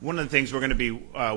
One of the things we're going to be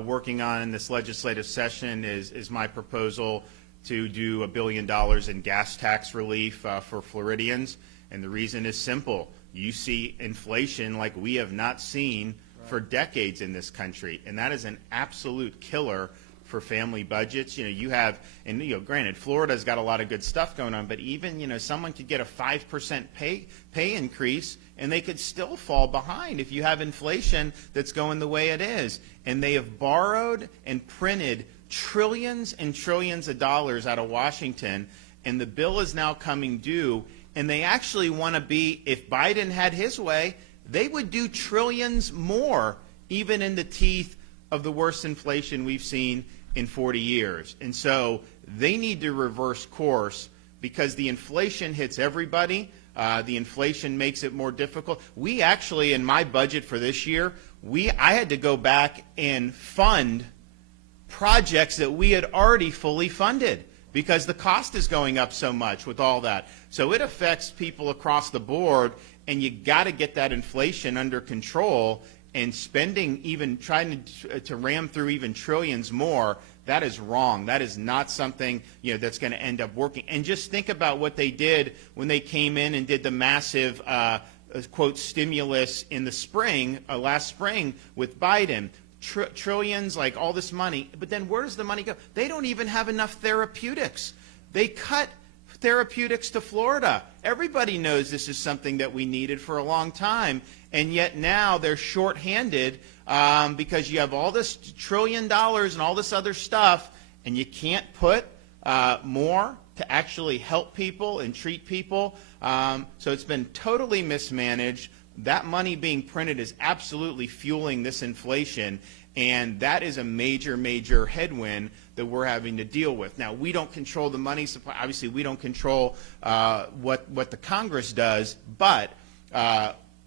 working on in this legislative session is my proposal to do $1 billion in gas tax relief for Floridians. And the reason is simple. You see inflation like we have not seen for decades in this country, and that is an absolute killer for family budgets. You have, and granted, Florida's got a lot of good stuff going on, but even, someone could get a 5% pay increase, and they could still fall behind if you have inflation that's going the way it is. And they have borrowed and printed trillions and trillions of dollars out of Washington, and the bill is now coming due, and they actually want to be, if Biden had his way, they would do trillions more, even in the teeth of the worst inflation we've seen in 40 years. And so they need to reverse course because the inflation hits everybody. The inflation makes it more difficult. We actually, in my budget for this year, I had to go back and fund projects that we had already fully funded because the cost is going up so much with all that. So it affects people across the board, and you got to get that inflation under control. And spending, even trying to ram through even trillions more, that is wrong. That is not something that's going to end up working. And just think about what they did when they came in and did the massive quote stimulus in the spring, last spring with Biden. Trillions, like all this money. But then where does the money go? They don't even have enough therapeutics. They cut therapeutics to Florida. Everybody knows this is something that we needed for a long time, and yet now they're shorthanded because you have all this $1 trillion and all this other stuff, and you can't put more to actually help people and treat people. So it's been totally mismanaged. That money being printed is absolutely fueling this inflation, and that is a major, major headwind that we're having to deal with. Now, we don't control the money supply. Obviously, we don't control what the Congress does, but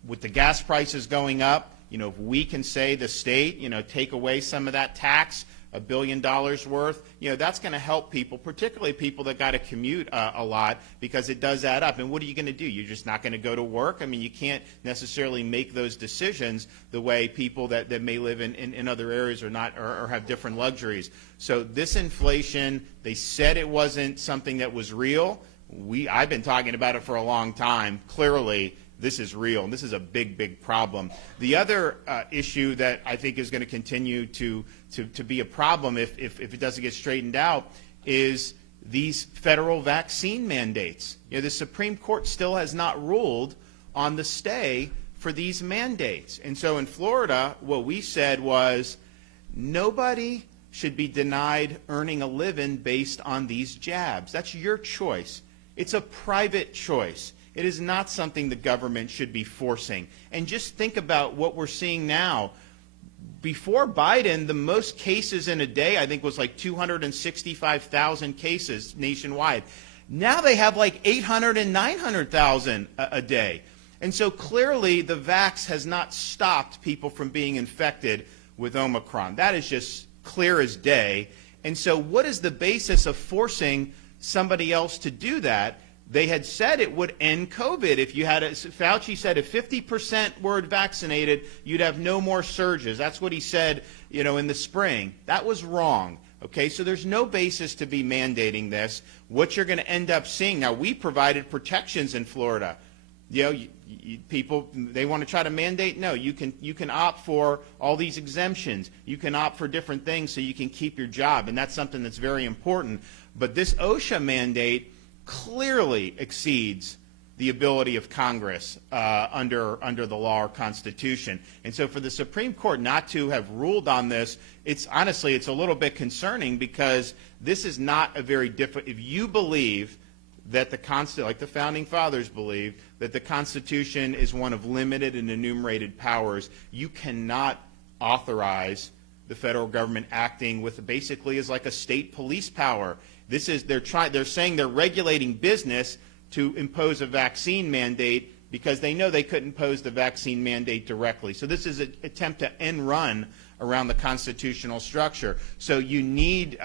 with the gas prices going up, if we can say the state, take away some of that tax, $1 billion worth, that's going to help people, particularly people that got to commute a lot, because it does add up. And what are you going to do? You're just not going to go to work? I mean, you can't necessarily make those decisions the way people that may live in other areas or have different luxuries. So this inflation, they said it wasn't something that was real. I've been talking about it for a long time. Clearly, this is real, and this is a big, big problem. The other issue that I think is going to continue to be a problem if it doesn't get straightened out is these federal vaccine mandates. The Supreme Court still has not ruled on the stay for these mandates. And so in Florida, what we said was nobody should be denied earning a living based on these jabs. That's your choice. It's a private choice. It is not something the government should be forcing. And just think about what we're seeing now. Before Biden, the most cases in a day, I think, was like 265,000 cases nationwide. Now they have like 800 and 900,000 a day. And so clearly the vax has not stopped people from being infected with Omicron. That is just clear as day. And so what is the basis of forcing somebody else to do that? They had said it would end COVID. If you had Fauci said if 50% were vaccinated, you'd have no more surges. That's what he said, in the spring. That was wrong. Okay, so there's no basis to be mandating this. What you're going to end up seeing, now we provided protections in Florida. People, they want to try to mandate. No, you can opt for all these exemptions. You can opt for different things so you can keep your job, and that's something that's very important. But this OSHA mandate clearly exceeds the ability of Congress under the law or Constitution. And so for the Supreme Court not to have ruled on this, it's a little bit concerning, because this is not a very different. If you believe that like the Founding Fathers believe, that the Constitution is one of limited and enumerated powers, you cannot authorize the federal government acting with basically as like a state police power. They're saying they're regulating business to impose a vaccine mandate because they know they couldn't impose the vaccine mandate directly. So this is an attempt to end run around the constitutional structure. So we need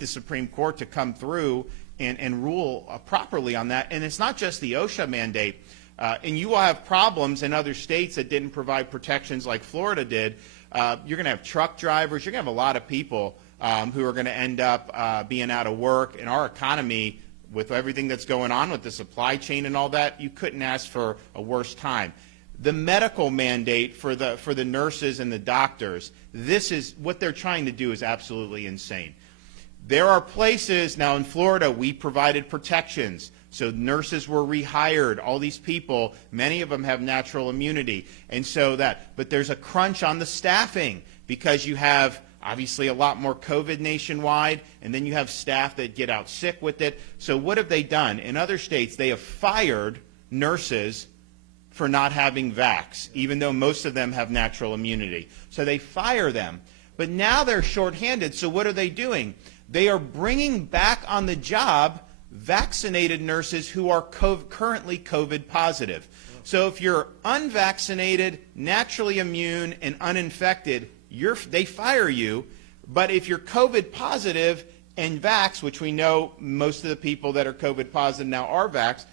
the Supreme Court to come through and rule properly on that. And it's not just the OSHA mandate. And you will have problems in other states that didn't provide protections like Florida did. you're going to have truck drivers, you're going to have a lot of people who are going to end up being out of work. In our economy, with everything that's going on with the supply chain and all that, you couldn't ask for a worse time. The medical mandate for the nurses and the doctors, this is what they're trying to do is absolutely insane. There are places, now in Florida, we provided protections. So nurses were rehired, all these people, many of them have natural immunity. And so but there's a crunch on the staffing because you have obviously a lot more COVID nationwide, and then you have staff that get out sick with it. So what have they done? In other states, they have fired nurses for not having vax, even though most of them have natural immunity. So they fire them. But now they're shorthanded, so what are they doing? They are bringing back on the job vaccinated nurses who are currently COVID positive. So if you're unvaccinated, naturally immune, and uninfected, they fire you. But if you're COVID positive and vaxxed, which we know most of the people that are COVID positive now are vaxxed,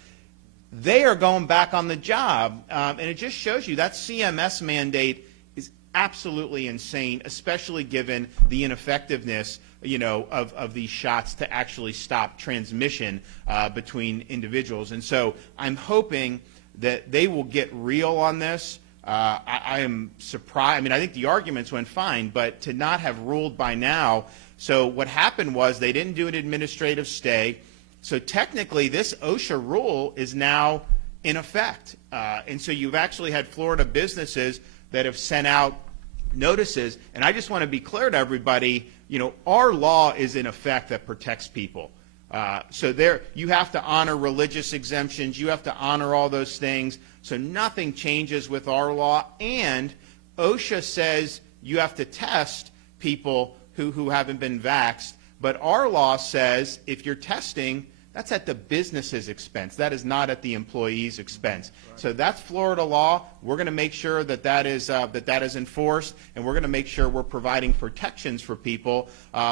they are going back on the job. And it just shows you that CMS mandate is absolutely insane, especially given the ineffectiveness of these shots to actually stop transmission between individuals. And so I'm hoping that they will get real on this. I am surprised. I mean, I think the arguments went fine, but to not have ruled by now. So what happened was they didn't do an administrative stay. So technically, this OSHA rule is now in effect. And so you've actually had Florida businesses that have sent out notices. And I just want to be clear to everybody, our law is in effect that protects people. So you have to honor religious exemptions. You have to honor all those things. So nothing changes with our law. And OSHA says you have to test people who haven't been vaxxed. But our law says if you're testing, that's at the business's expense. That is not at the employee's expense. Right. So that's Florida law. We're going to make sure that is enforced, and we're going to make sure we're providing protections for people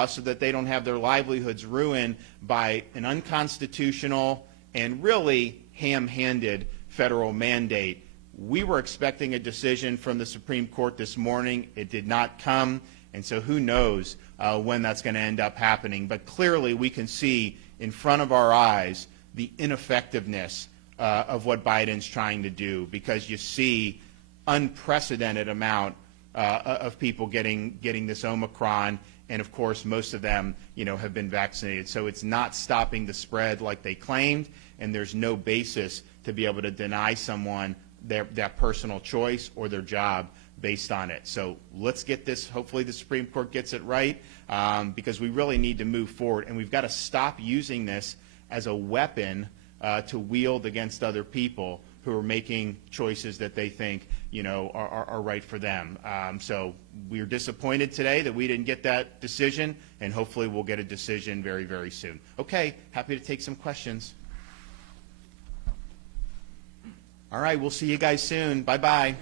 so that they don't have their livelihoods ruined by an unconstitutional and really ham-handed federal mandate. We were expecting a decision from the Supreme Court this morning. It did not come, and so who knows when that's going to end up happening. But clearly we can see in front of our eyes the ineffectiveness of what Biden's trying to do, because you see unprecedented amount of people getting this Omicron, and of course most of them have been vaccinated. So it's not stopping the spread like they claimed, and there's no basis to be able to deny someone their personal choice or their job based on it. So let's get this, hopefully the Supreme Court gets it right, because we really need to move forward, and we've got to stop using this as a weapon to wield against other people who are making choices that they think are right for them. So we're disappointed today that we didn't get that decision, and hopefully we'll get a decision very, very soon. Okay, happy to take some questions. All right, we'll see you guys soon. Bye-bye.